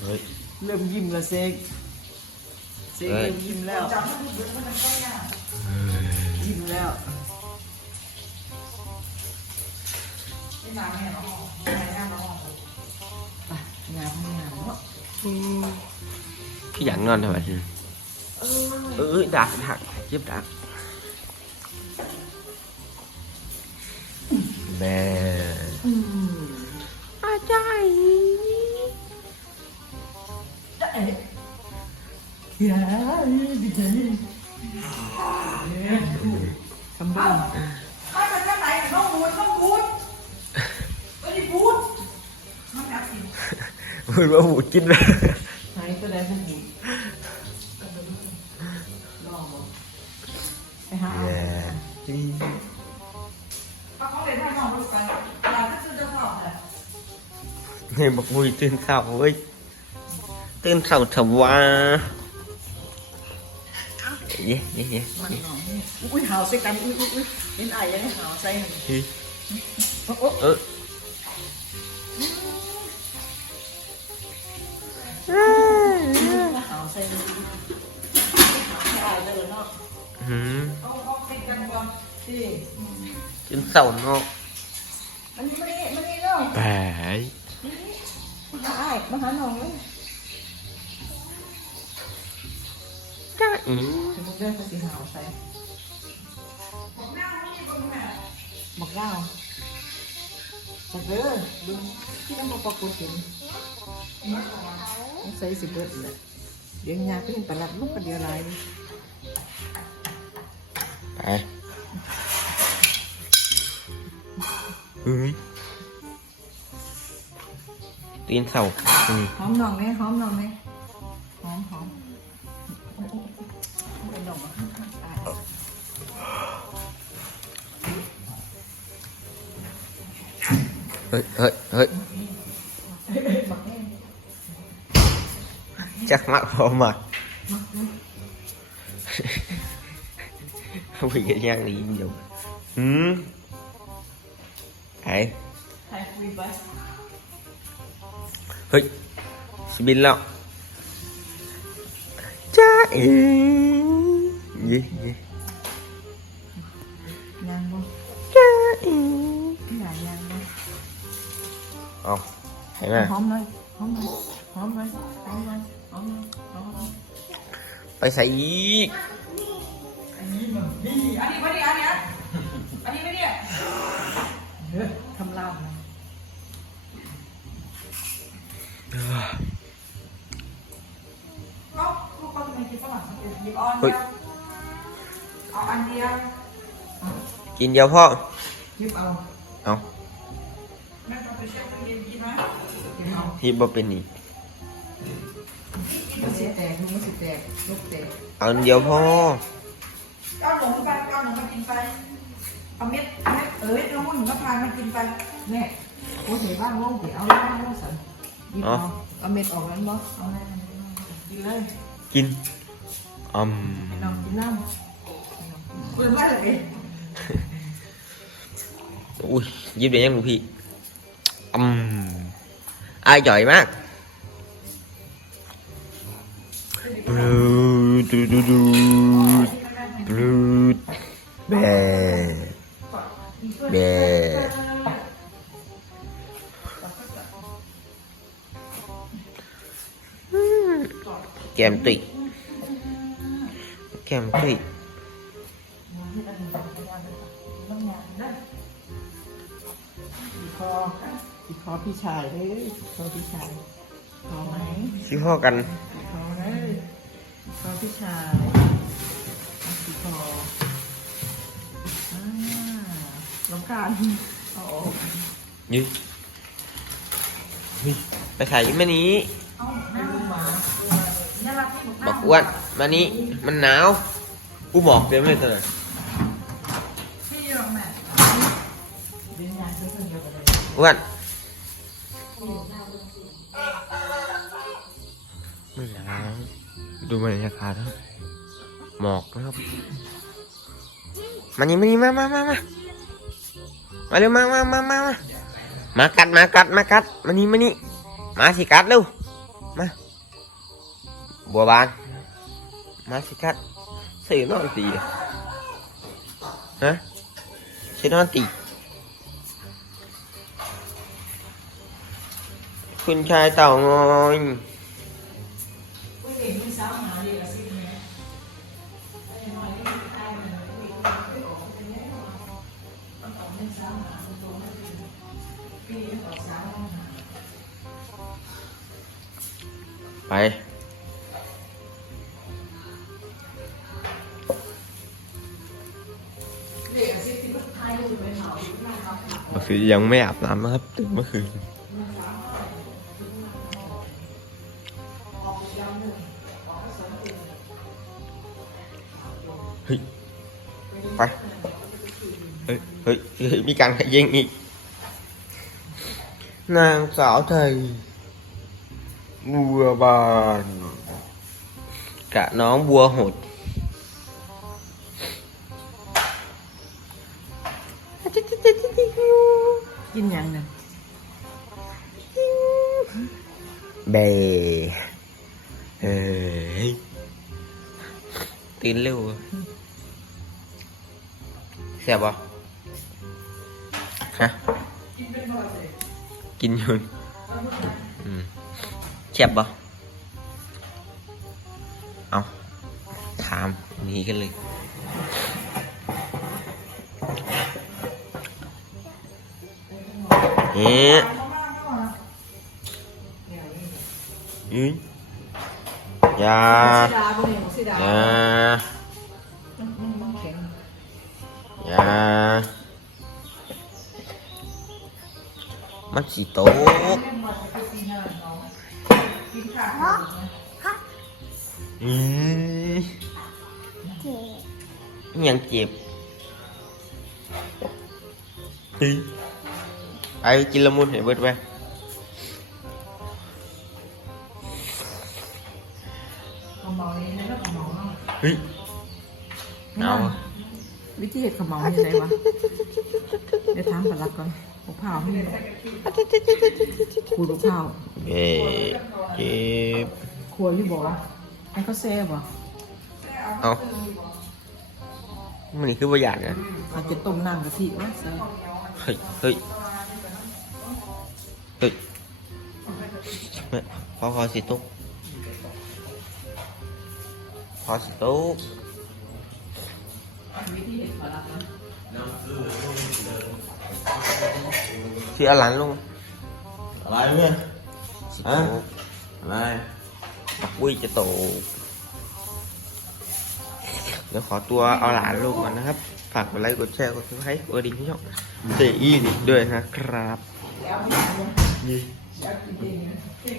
เฮ้ย เริ่มยิ้มแล้วเซกเซกเฮ้ย เริ่มยิ้มแล้ว ยิ้มแล้ว ไปงามงามเนาะพี่หยันนอนทำไมเออดักดักเย็บดักแม่อืมอาจารย์อย่าดีใจ ทำบ้านถ้าเป็นข้างไหนต้องบูดต้องบูดไม่ได้บูดมันแอบกินมันว่าหูดกินเลยไหนก็ได้พวกนี้ลองบ่ไปหาเอาแม่เอาเขาเลยให้น้องดูกันอยากจะซื้อจะสอบเลยเนี่ยบอกมุยตื่นเช้าเว้ย ตื่นเช้าทว่าเย้เย้เย้มันหนองนี่อุ้ยหาวใส่กัน อุ้ยอุ้ยอุ้ยเห็นไอ้ยังหาวใส่เฮ้ยโอ้โอ้เออหาวใส่เลยหาวใส่เลยเนาะหืมเอาเอาเป็นกันก่อนที่ตื่นเช้าเนาะมันนี่มันนี่มันนี่เนาะแปะมาไอ้มาหาหนองเลย จ้าอีถึงมึงเดินไปสิหาวใส่ผมนั่งที่บนแม่บอกเล่าบอกเด้อดูที่น้ำมันปรากฏเห็นมันใส่สิเบิดเลยเดี๋ยวยาก็เห็นปลาหลัดลูกกระเดี๋ยวลายไปเฮ้ยตีนเสาอืม หอมหน่องไหมหอมหน่องไหม เฮ้ยเฮ้ยเฮ้ยจักมักพอมักวิ่งกันย่ ไหมหอมเลยหอมเลยหอมเลยหอมเลยหอมเลยหอมเลยไปใส่อีกอันนี้ไม่ดีอันนี้อันนี้อันนี้ไม่ดีเฮ้ยคำรามนะก็ลูกก็จะเป็นคิดประมาณสักหยิบออนเดียวเอาอันเดียวกินเดียวพ่อยิบเอา เอาที่บ่เป็นอีก มันสิแตกมันสิแตกลูกแตกเอาอันเดียวพ่อเอาหลงไปเอาหลงมากินไปเอาเม็ดเม็ดเอ้ยน้องมุ่นมะพร้าวมากินไปแม่โอ้เห็นบ้างลงเดี๋ยวเอาล่างลงสันยิบเอาเอาเม็ดออกนั้นบ่เอาแน่กินเลยกินอืมให้น้องกินน้ำเปิดมาเลยอุ้ยยิบเดี๋ยวยังลูกพี่อืม อายจ่อยมากบลูดูดูดูบลูแบแบแกมตุยแกมตุยอีคอ อีคอพี่ชายเลยอีคอพี่ชายคอไหมชื่อพ่อกันอีคอเลยอีคอพี่ชายอีคออ่าลำคาญเอาออกยืยไปถ่ายมานี้น่ารักที่สุดบอกอ้วนมานี้มันหนาวกูหมอกเต็มเลยเถอะพี่หรอกแม่เรียน งานซื้อคนเดียวกันเลยอ้วนไม่หนาวดูบรรยากาศครับหมอกนะครับ มานี่มานี่มามามามามาเร็วมามามามามามากัดมากัดมากัดมานี่มานี่มาสิกัดเร็วมาบัวบานมาสิกัดสื่อนอนตีอะฮะใช่นอนตี คุณชายเต่างอยผู้หญิงมีสาวหาเรียกสิแม่ไอ้น้อยนี่ตายมันผู้หญิงไม่ออกเป็นแน่นอนมันต้องเป็นสาวหาตัวนั้นเป็นปีต่อสาวหาไปเรียกสิที่มันทายอยู่เป็นเหมาอยู่หน้าเขาเมื่อคืนยังไม่อาบน้ำนะครับตื่นเมื่อคืน ไปเฮ้ยเฮ้ยเฮ้ยมีการขยิงอีก นางสาวไทยบัวบานกะน้องบัวหดกินยังเนี่ยเบเฮ้ยตื่นเร็ว แซ่บปะฮะกินอยู่อืมแซ่บปะเอาถามหนี้กันเลยเอ๊ะอืมอยาสีดาบ่เนี่ยสีดา อยามันสีโตกกินข้าวอืมยังเจ็บเฮ้ยไอ้กินละ มุนเห็นเบิดไหมขมเมานี่นะขมเมาเนาะเฮ้ยเอาวิธีเห็ดขมเมาเนี่ยไรวะเดี๋ยวถามปลักก่อนหัวเผาให้มีขูดหัวเผาเอ๊ะเจ็บครัวอยู่บ่ให้เขาแซ่บ่เอามันนี่คือประหยัดนะเขาจะต้มน้ำกะทิว่าแซ่เฮ้ยเฮ้ยเฮ้ยแม่พอพอสิตุ๊กพอสิตุ๊ก วิธีเห็ดปลักนะที่อาหลันลงอะไรเนี่ยสิฮะตุ๊กอะไรปักวุ้ยจะโตกเดี๋ยวขอตัวเอาหลานลงก่อนนะครับ ฝากกดไลค์กดแชร์กดซับสไครต์กดกระดิ่งที่ช่องเตอีนิด้วยนะครับ แล้วไม่ได้เลยนี่อยากกินเองนะเก่ง